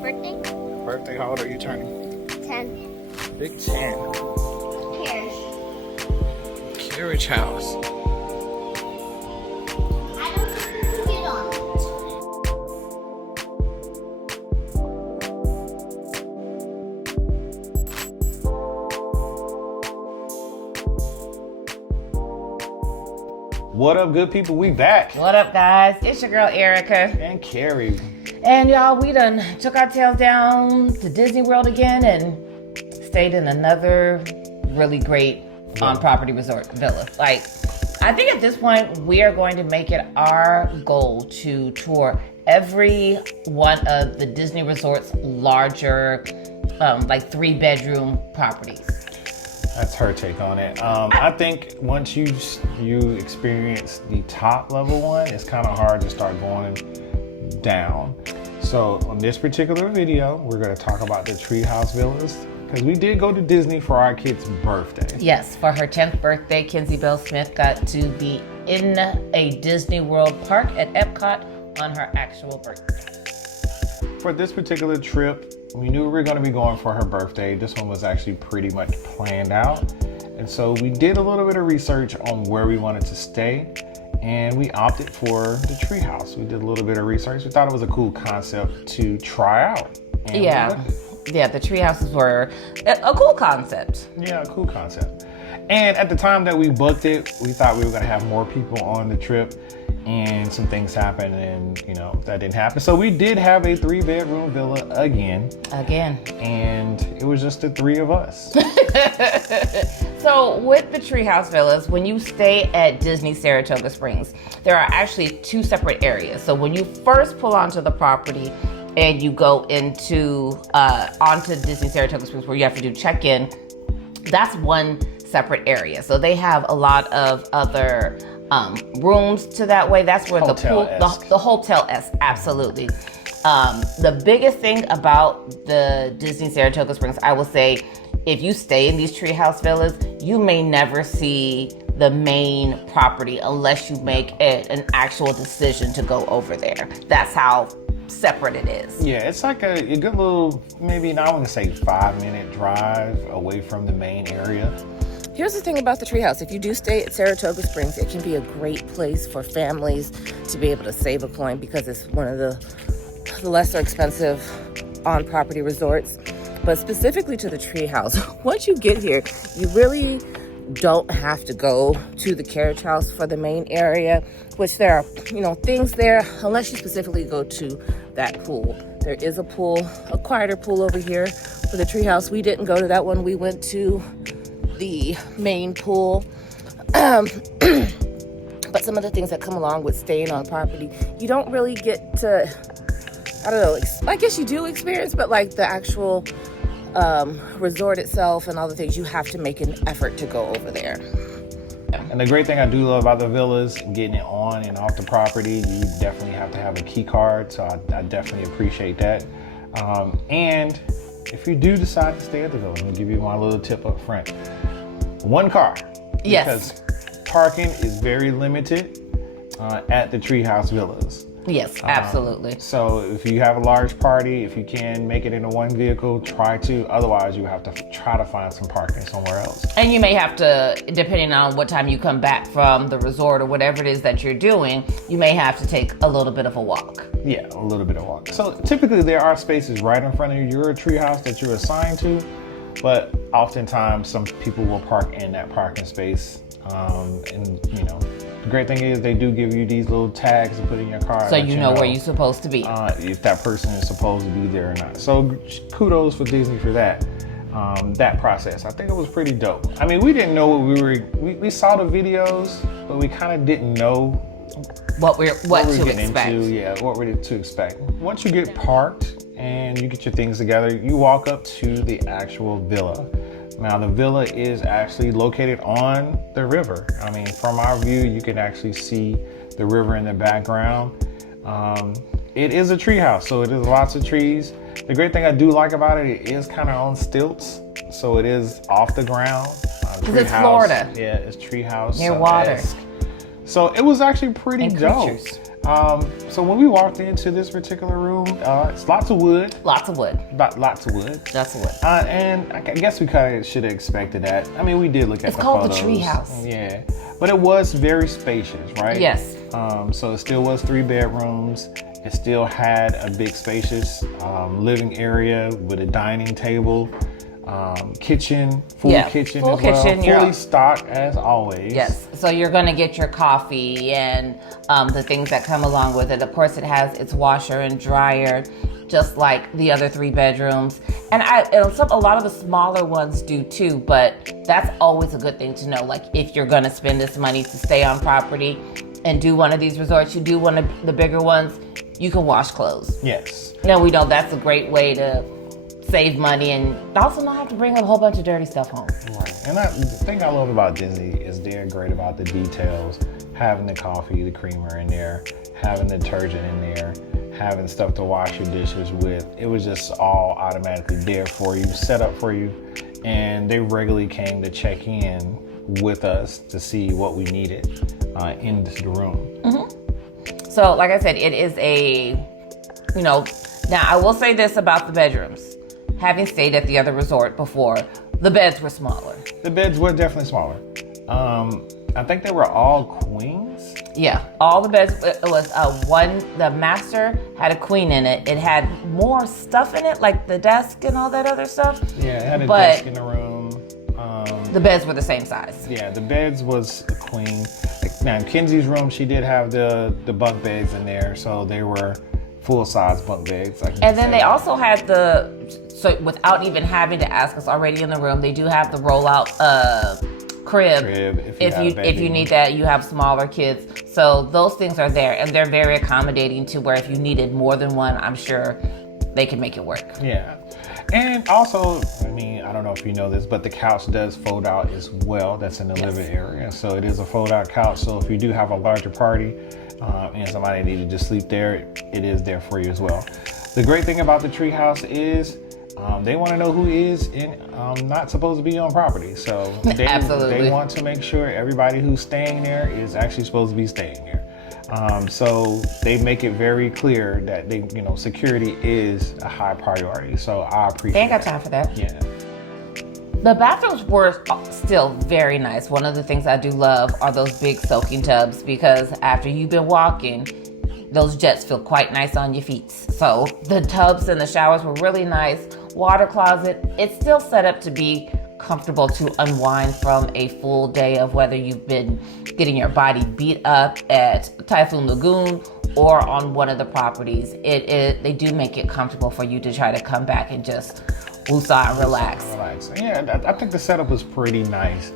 birthday. Birthday, how old are you turning? 10. Big 10. Here. Carriage house. I don't think we can get on it. What up, good people? We back. What up, guys? It's your girl Erica. And Carrie. And y'all, we done took our tails down to Disney World again and stayed in another really great on-property resort villa. Like, I think at this point, we are going to make it our goal to tour every one of the Disney Resort's larger, like 3-bedroom properties. That's her take on it. I think once you experience the top level one, it's kind of hard to start going down. So on this particular video, we're going to talk about the Treehouse Villas because we did go to Disney for our kid's birthday. Yes, for her 10th birthday, Kenzie Bell Smith got to be in a Disney World park at Epcot on her actual birthday. For this particular trip, we knew we were going to be going for her birthday. This one was actually pretty much planned out. And so we did a little bit of research on where we wanted to stay, and we opted for the Treehouse. We did a little bit of research. We thought it was a cool concept to try out. And Yeah, the tree houses were a cool concept. Yeah, a cool concept. And at the time that we booked it, we thought we were going to have more people on the trip, and some things happened, and that didn't happen. So we did have a 3-bedroom villa again, and it was just the 3 of us. So with the Treehouse Villas, when you stay at Disney Saratoga Springs, there are actually 2 separate areas. So when you first pull onto the property and you go into onto Disney Saratoga Springs, where you have to do check-in, that's one separate area. So they have a lot of other rooms to that way. That's where the pool, the hotel-esque, absolutely. The biggest thing about the Disney Saratoga Springs, I will say, if you stay in these Treehouse Villas, you may never see the main property unless you make an actual decision to go over there. That's how separate it is. Yeah, it's like a good little, maybe not, I want to say 5-minute drive away from the main area. Here's the thing about the Treehouse. If you do stay at Saratoga Springs, it can be a great place for families to be able to save a coin because it's one of the lesser expensive on-property resorts. But specifically to the Treehouse, once you get here, you really don't have to go to the carriage house for the main area, which there are, things there, unless you specifically go to that pool. There is a pool, a quieter pool over here for the Treehouse. We didn't go to that one. We went to the main pool. But some of the things that come along with staying on property, you don't really get to, I don't know, I guess you do experience, but like the actual resort itself and all the things, you have to make an effort to go over there. And the great thing I do love about the villas, getting it on and off the property, you definitely have to have a key card, so I definitely appreciate that. And if you do decide to stay at the villa, I'm gonna give you my little tip up front. 1 car. Yes. Because parking is very limited at the Treehouse Villas. Yes, absolutely. So if you have a large party, if you can make it into 1 vehicle, try to. Otherwise, you have to try to find some parking somewhere else. And you may have to, depending on what time you come back from the resort or whatever it is that you're doing, you may have to take a little bit of a walk. Yeah, a little bit of walk. So typically there are spaces right in front of your treehouse that you're assigned to, but oftentimes some people will park in that parking space. The great thing is they do give you these little tags to put in your car. So you know where you're supposed to be. If that person is supposed to be there or not. So kudos for Disney for that. That process. I think it was pretty dope. I mean, we didn't know what we saw the videos, but we kind of didn't know what to expect. What we're to expect. Once you get parked and you get your things together, you walk up to the actual villa. Now, the villa is actually located on the river. I mean, from our view, you can actually see the river in the background. It is a tree house, so it is lots of trees. The great thing I do like about it, it is kind of on stilts, so it is off the ground. Because it's Florida. Yeah, it's treehouse. Near water. So it was actually pretty dope. Creatures. So when we walked into this particular room, it's lots of wood. Lots of wood. Lots of wood. Lots of wood. And I guess we kind of should have expected that. I mean, we did look at It's the called photos. the Treehouse. Yeah, but it was very spacious, right? Yes. So it still was 3 bedrooms. It still had a big spacious living area with a dining table, kitchen, full kitchen full as well. kitchen, Fully stocked as always. Yes. So you're going to get your coffee and the things that come along with it. Of course, it has its washer and dryer, just like the other 3 bedrooms. And a lot of the smaller ones do too, but that's always a good thing to know. Like if you're going to spend this money to stay on property and do one of these resorts, you do one of the bigger ones, you can wash clothes. Yes. We know that's a great way to save money and also not have to bring a whole bunch of dirty stuff home. Right. And the thing I love about Disney is they're great about the details. Having the coffee, the creamer in there, having the detergent in there, having stuff to wash your dishes with. It was just all automatically there for you, set up for you. And they regularly came to check in with us to see what we needed in the room. Mm-hmm. So like I said, it is now I will say this about the bedrooms. Having stayed at the other resort before, the beds were smaller. The beds were definitely smaller. I think they were all queens. Yeah, all the beds, it was the master had a queen in it. It had more stuff in it, like the desk and all that other stuff. Yeah, it had a desk in the room. The beds were the same size. Yeah, the beds was a queen. Now in Kenzie's room, she did have the bunk beds in there, so they were full-size bunk beds. And then they also had so without even having to ask us already in the room, they do have the rollout crib if you need that. You have smaller kids, so those things are there, and they're very accommodating to where if you needed more than one, I'm sure they can make it work. Yeah. And also, I mean, I don't know if you know this, but the couch does fold out as well. That's in the living area. So it is a fold out couch. So if you do have a larger party and somebody needed to sleep there, it is there for you as well. The great thing about the Treehouse is they want to know who is not supposed to be on property. So they want to make sure everybody who's staying there is actually supposed to be staying there. So they make it very clear that security is a high priority. So I appreciate. They ain't got time for that. Yeah. The bathrooms were still very nice. One of the things I do love are those big soaking tubs, because after you've been walking, those jets feel quite nice on your feet. So the tubs and the showers were really nice. Water closet, it's still set up to be comfortable to unwind from a full day of whether you've been getting your body beat up at Typhoon Lagoon or on one of the properties. They do make it comfortable for you to try to come back and just woosah and relax. Yeah, I think the setup was pretty nice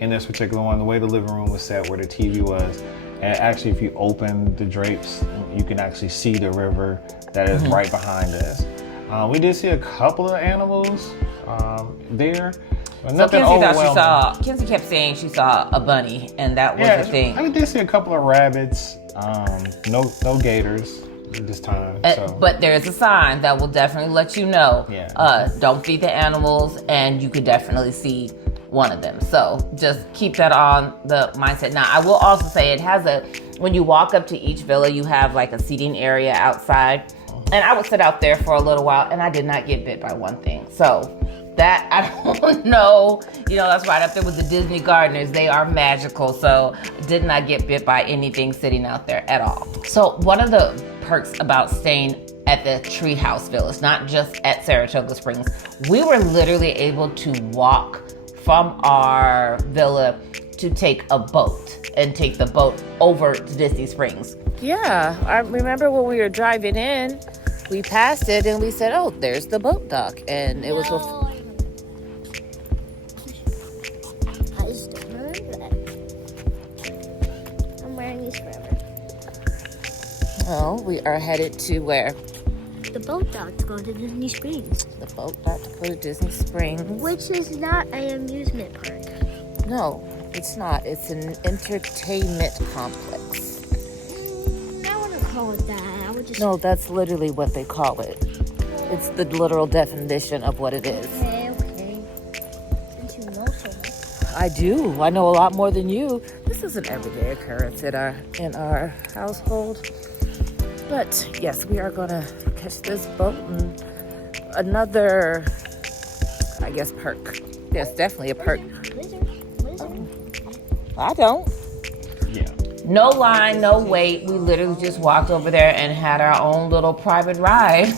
in this particular one. The way the living room was set, where the TV was, and actually if you open the drapes, you can actually see the river that is right behind us. We did see a couple of animals there. So Kenzie kept saying she saw a bunny, and that was the thing. I did see a couple of rabbits. No gators this time. But there is a sign that will definitely let you know. Don't feed the animals, and you could definitely see one of them. So just keep that on the mindset. Now, I will also say it has when you walk up to each villa, you have like a seating area outside. And I would sit out there for a little while, and I did not get bit by one thing. So that, I don't know. That's right up there with the Disney gardeners. They are magical. So did not get bit by anything sitting out there at all. So one of the perks about staying at the Treehouse Villas, not just at Saratoga Springs, we were literally able to walk from our villa to take a boat and take the boat over to Disney Springs. Yeah, I remember when we were driving in, we passed it and we said, oh, there's the boat dock. And it was I just don't remember that. I'm wearing these forever. Oh, we are headed to where? The boat dock to go to Disney Springs. The boat dock to go to Disney Springs. Which is not an amusement park. No, it's not. It's an entertainment complex. I wouldn't call it that. No, that's literally what they call it. It's the literal definition of what it is. Okay. Since you know so much. I do. I know a lot more than you. This is an everyday occurrence in our household. But yes, we are gonna catch this boat and another, I guess, perk. There's definitely a perk. I don't. Yeah. No line, no wait. We literally just walked over there and had our own little private ride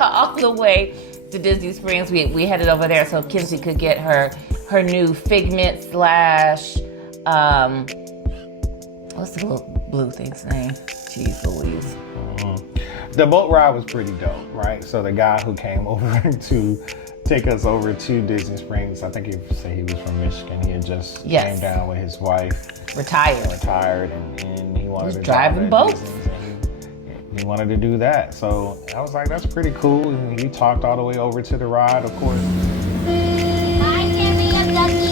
all the way to Disney Springs. We headed over there so Kinsey could get her new Figment slash what's the little blue thing's name? Jeez Louise. The boat ride was pretty dope, right? So the guy who came over to take us over to Disney Springs, I think he said he was from Michigan. He had just came down with his wife. Retired, and he wanted to driving boats. He wanted to do that. So I was like, that's pretty cool. And he talked all the way over to the ride, of course. Hi, Terry and Ducky.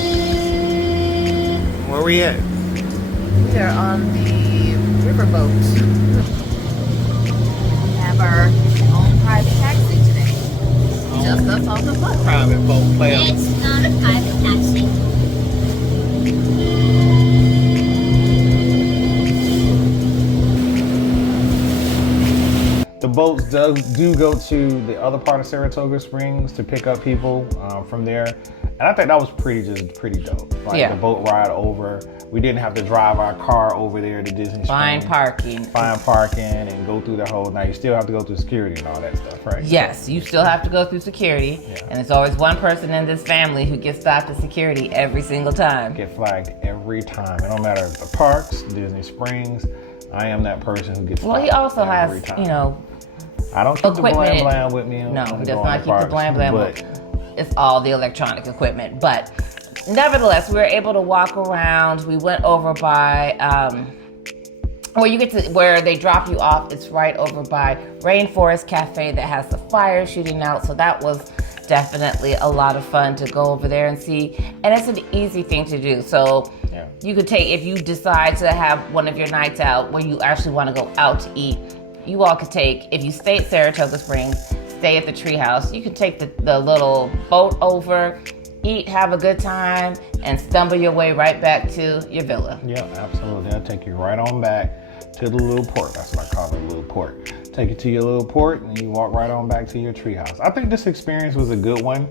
Where we at? We are on the riverboat. We have our own private taxi today. Just us on the boat. Private boat player. It's not a private taxi. The boats do go to the other part of Saratoga Springs to pick up people from there. And I think that was pretty dope. Like the boat ride over. We didn't have to drive our car over there to Disney Springs. Find parking and go through the whole. Now you still have to go through security and all that stuff, right? Yes, you still have to go through security. Yeah. And it's always one person in this family who gets stopped at security every single time. Get flagged every time. It don't matter if the parks, Disney Springs. I am that person who gets. Well, he also has, time. I don't keep the blam with me. No, he does not keep the blam. But it's all the electronic equipment. But nevertheless, we were able to walk around. We went over by where they drop you off. It's right over by Rainforest Cafe that has the fire shooting out. So that was definitely a lot of fun to go over there and see. And it's an easy thing to do. So you could take, if you decide to have one of your nights out where you actually want to go out to eat, you all could take, if you stay at Saratoga Springs, stay at the Treehouse, you can take the little boat over, eat, have a good time, and stumble your way right back to your villa. Yeah, absolutely. I'll take you right on back to the little port. That's what I call it, little port. Take you to your little port, and you walk right on back to your treehouse. I think this experience was a good one.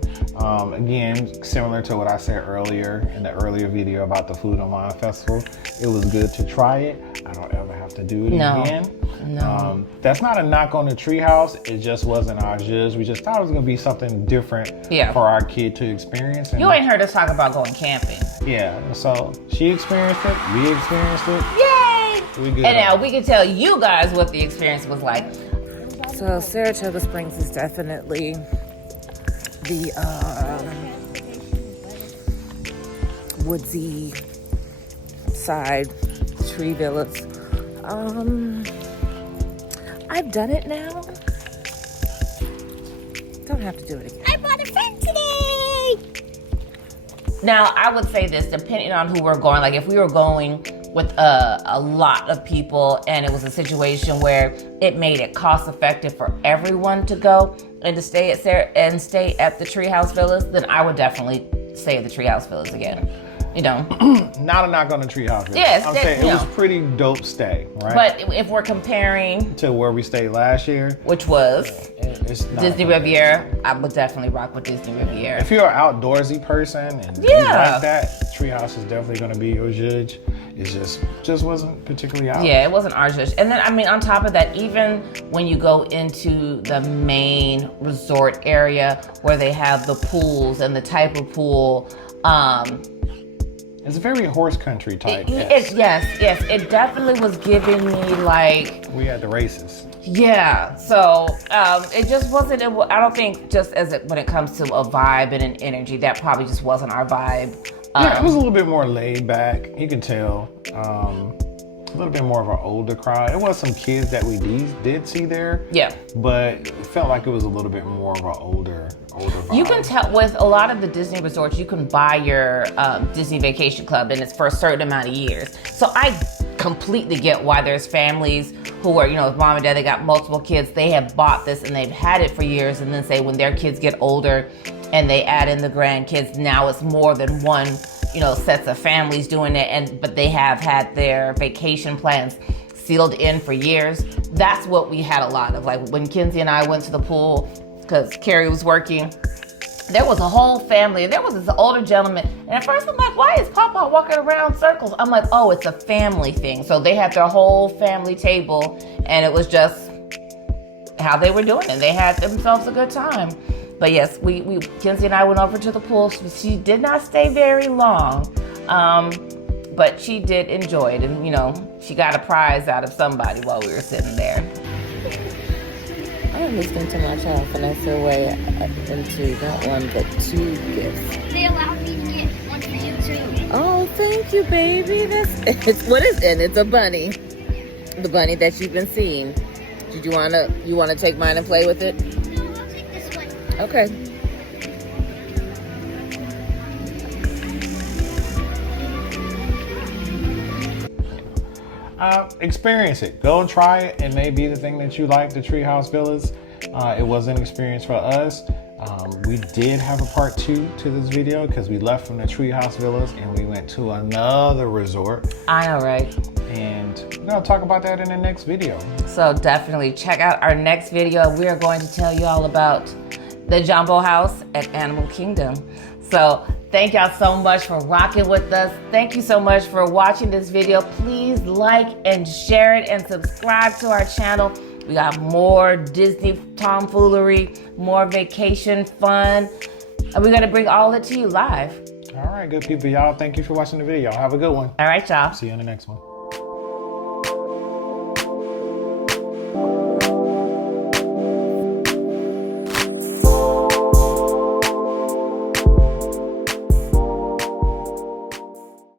Again, similar to what I said earlier in the earlier video about the Food and Wine Festival. It was good to try it. I don't ever have to do it again. No. That's not a knock on the treehouse. It just wasn't our judge. We just thought it was going to be something different for our kid to experience. And you ain't heard us talk about going camping. Yeah, so she experienced it. We experienced it. Yay! We good. And now we can tell you guys what the experience was like. So Saratoga Springs is definitely the woodsy side tree villas. I've done it now. Don't have to do it again. I brought a friend today. Now, I would say this, depending on who we're going, like if we were going with a lot of people and it was a situation where it made it cost effective for everyone to go and to stay at the Treehouse Villas, then I would definitely stay at the Treehouse Villas again. You know, not a knock on the Treehouse Villa. Yes, I'm saying it was pretty dope stay, right? But if we're comparing to where we stayed last year, which was it's Disney Riviera, I would definitely rock with Disney Riviera. If you're an outdoorsy person and you like that, Treehouse is definitely going to be your judge. It just wasn't particularly out. Yeah, it wasn't our judge. And then, I mean, on top of that, even when you go into the main resort area where they have the pools and the type of pool, it's a very horse country type. Yes. It definitely was giving me like... We had the races. Yeah. So it just wasn't... I don't think just when it comes to a vibe and an energy, that probably just wasn't our vibe. Yeah, it was a little bit more laid back. You can tell. A little bit more of an older crowd. It was some kids that we did see there. Yeah. But it felt like it was a little bit more of an older vibe. You can tell with a lot of the Disney resorts, you can buy your Disney Vacation Club and it's for a certain amount of years. So I completely get why there's families who are, with mom and dad, they got multiple kids, they have bought this and they've had it for years, and then say when their kids get older and they add in the grandkids, now it's more than one sets of families doing it, but they have had their vacation plans sealed in for years. That's what we had a lot of. Like when Kinsey and I went to the pool, because Carrie was working, there was a whole family. There was this older gentleman. And at first I'm like, why is Papa walking around circles? I'm like, oh, it's a family thing. So they had their whole family table, and it was just how they were doing it. They had themselves a good time. But yes, we Kinsey and I went over to the pool. She did not stay very long, but she did enjoy it. And, you know, she got a prize out of somebody while we were sitting there. I'm listening to my child finesse her way into not one, but 2 gifts. They allowed me to get one for you too. Oh, thank you, baby. What is it? It's a bunny. The bunny that you've been seeing. Did you wanna take mine and play with it? No, I'll take this one. Okay. Experience it. Go and try it. It may be the thing that you like, the Treehouse Villas. It was an experience for us. We did have a part 2 to this video because we left from the Treehouse Villas and we went to another resort. I know, right? And we're gonna talk about that in the next video. So definitely check out our next video. We are going to tell you all about the Jambo house at Animal Kingdom. So thank y'all so much for rocking with us. Thank you so much for watching this video. Please like and share it and subscribe to our channel. We got more Disney tomfoolery, more vacation fun, and we're gonna bring all of it to you live. All right, good people, y'all. Thank you for watching the video. Have a good one. All right, y'all. See you in the next one.